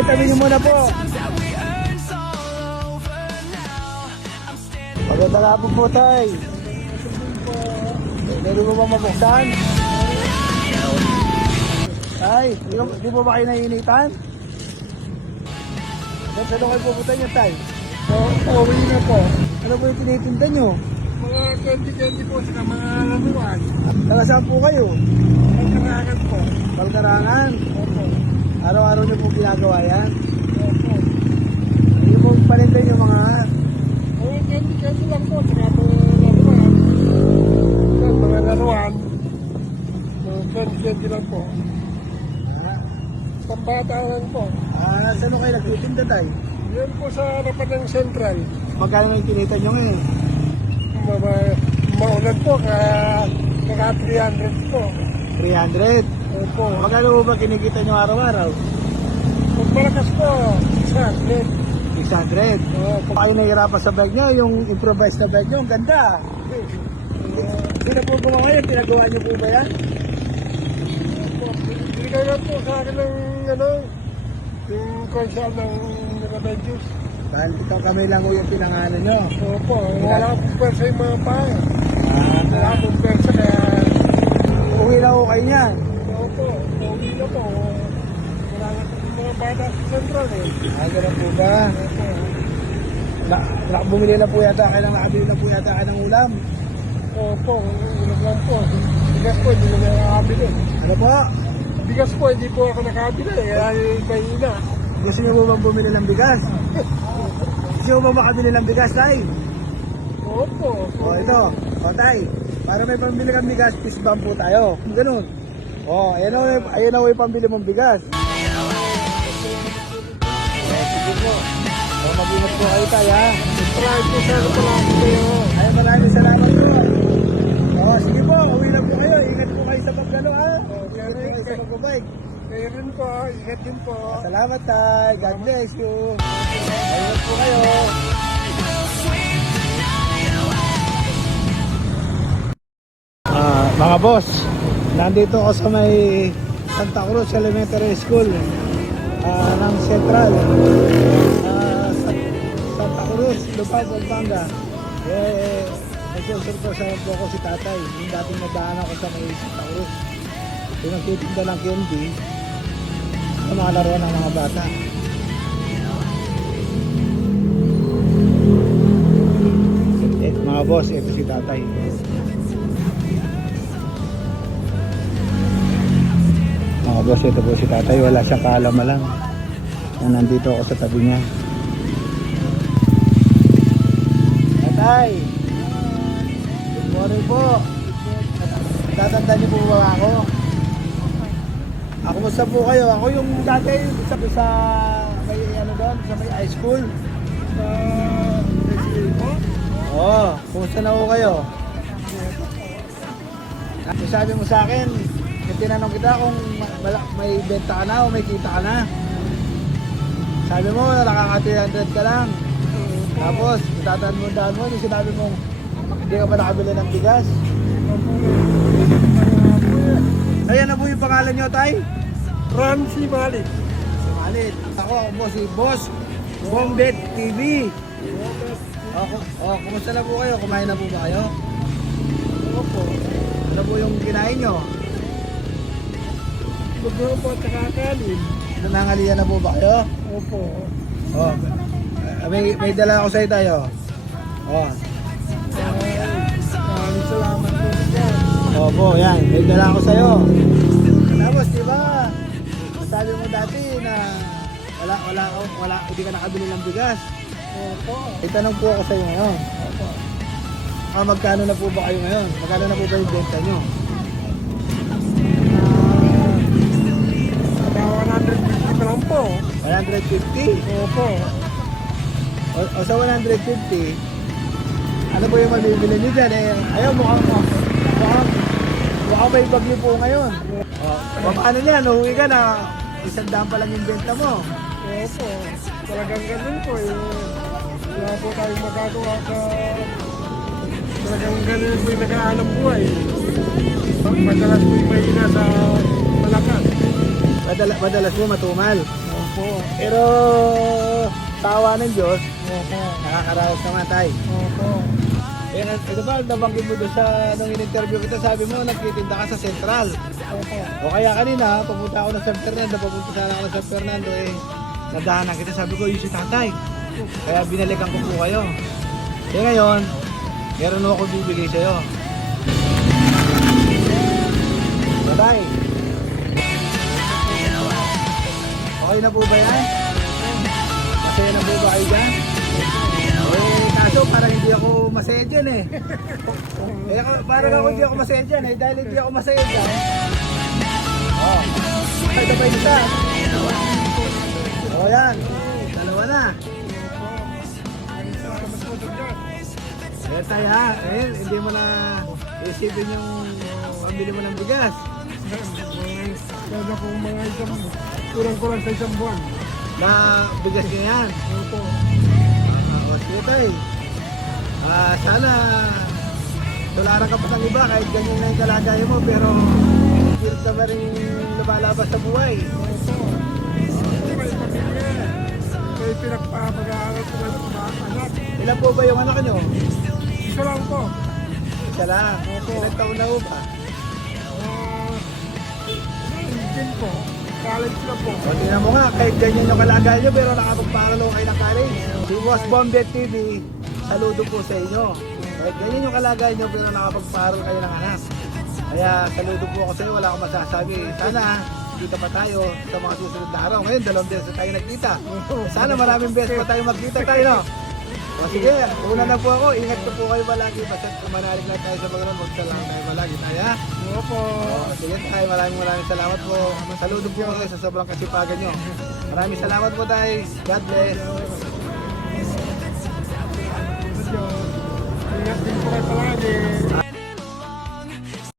Tay, tabi niyo muna po. Magandang hapon po, Tay. Meron mo ba mabuksan? Tay, di po ba kayo naiinitan? Saan kayo pupunta niyo, Tay? Uwi na po. Ano po yung tinitinda niyo? Mga candy po sa mga laruan. Taga saan po kayo? Pagkarangan po. Palkarangan. Opo. Araw-araw niyo po ginagawa yan? Opo. Ano po paninda niyo mga... Mga candy lang po sa mga laruan. Mga laruan. Mga candy lang po. Pambata lang po. Saan kayo nagtitinda, Tay? Yun po sa harapan ng Central. Magkano yung kinita niyo ngayon? Maulan po, kaya 300 po. 300? Opo. Magkano po ba kinikita niyo araw-araw? Kung malakas po, 600. 600. Opo. Kayo nahihirapan sa bag niyo, yung improvised na bag niyo, ang ganda. Sino po gumawa yan? Pinagawa niyo po ba yan? Binigay lang po sa akin ng yung konsal ng Avengers. Dahil ito kami lang po yung pinangalan niyo. Opo, wala akong pwersa yung mga paa. Wala Ah, akong pwersa kaya... uwi na po kayo niyan. Opo, uwi na po. Wala na po yung mga bata sa Central eh. Ganun po ba? Opo. Bumili na po yata kayo ng nakabili na po yata kayo ng ulam. Opo, ulag lang po. Bigas po, hindi na nakakabili. Ano po? Bigas po, hindi po ako nakakabili. Kaya may ina. Gusto niyo po bang bumili ng bigas? Gusto niyo ba makabili ng bigas, Tay? Opo. Ito. Tay. Para may pambili kang bigas, fish bump po tayo. Ganun. Ayan na yung pambili mong bigas. Sige po. Mag-ingat po kayo, Tay, ha? Try po sa salamat kayo. Maraming salamat po. Sige po, uwi na po kayo. Ingat po kayo sa paggalo, ha? Ingat po kayo sa pagbabike. Kayo rin po, ingat din po. Salamat, Tay. God bless you. Ingat po kayo. Mga boss, nandito ako sa may Santa Cruz Elementary School ng Central. Santa Cruz, Lupag, Pampanga. Nag-sponsor ko sa po si tatay. Yung dating nadaan ako sa may Santa Cruz. Yung nagtitinda ng candy sa mga laruan ng mga bata. Mga boss, ito si tatay. Mga boss, ito po si tatay. Wala siyang kaalam-alam na nandito ako sa tabi niya. Tatay! Good morning po! Tatanda niyo po ba ako? Kumusta po kayo? Ako yung dati sa may doon, sa may high school. Kumusta na po kayo? Sabi mo sa akin, tinanong kita kung may benta ka na o may kita ka na. Sabi mo, nakaka-300 ka lang. Tapos, tatandaan mo, yung sinabi mo, hindi ka pa nakabili ng bigas. Ayan na po yung pangalan nyo, Tay? Ramsey Malik. Si Malik. Ako po si Boss Bombet TV. Kumusta na po kayo? Kumain na po ba kayo? Opo. Ano po yung kinain nyo? Magkaroon po at kakakanin. Nanangalian na po ba kayo? Opo. May dala ako sa'yo tayo. Maraming salamat po dyan. Opo, yan. May dala ako sa'yo. Tapos, di ba? Sabi mo dati na hindi ka nakabili ng bigas. Opo. Itanong po ako sa'yo ngayon. Opo. Magkano na po ba kayo ngayon? Magkano na po ba yung benta nyo? 150 pa lang po. 150? Opo. O sa 150, ano po yung mabibili nyo dyan? Ayaw, mukhang may bagyo po ngayon. Paano niyan? Uwi ka na, 100 pa lang yung benta mo. Opo. Talagang ganun po. Wala po tayong magagawa sa... Talagang ganun po yung nag-aalam buhay. Madalas po yung mahina sa malakas. Madalas mo matumal. Opo. Pero sa awa ng Diyos, Opo. nakakaraos naman tayo. Opo. Eh, ito ba, nabanggit mo doon sa, nung in-interview kita, sabi mo, nagtitinda ka sa Central. Opo. O kaya kanina, papunta ako ng San Fernando, papunta sana ako ng San Fernando, eh, nadahanan kita, sabi ko, yung si tatay. Kaya binalikan ko po kayo. Eh ngayon, meron ako bibigay sa'yo. Tatay. Okay na po ba yan? Masaya na po ba kayo dyan? Eh, kaso parang hindi ako masaya dyan eh. Parang ako hindi ako masaya dyan eh, dahil hindi ako masaya dyan. Oh, ito pa isa. Oh, yan. Dalawa na. Eh, tayo ha. Eh, hindi mo na isipin yung pambili mo ng bigas. Kaya po mga isang, kurang-kurang sa isang buwan. Na bigas niya yan. Opo. O, sige tayo. Sana tularan ka pa ng iba kahit ganyan na yung kalagayan mo pero hindi ka ba rin lumalabas sa buhay. Opo. May pamilya. May pinagpapag-aaral ko ng mga anak. Ilan po ba yung anak nyo? Isa lang po. Isa lang. Opo. Ilang taon na ho ba? Din po. College na po. O, tingnan mo nga, kahit ganyan yung kalagayan nyo pero nakapagparal ako kayo ng college. Si Boss Bombet TV, saludo po sa inyo. Kahit ganyan yung kalagayan nyo pero nakapagparal kayo ng anak. Kaya saludo po ako sa inyo, wala akong masasabi. Sana kita pa tayo sa mga susunod na araw. Ngayon, 2 beses na tayo nagkita. Sana maraming beses pa tayo magkita tayo, no? O sige, una na po ako. Ingat ko po kayo palagi. Basta manalig lang tayo sa Panginoon. Magsalang tayo palagi tayo, ha? Opo. O, sige tayo, maraming salamat po. Saludo po kayo sa sobrang kasipagan nyo. Maraming salamat po tayo. God bless.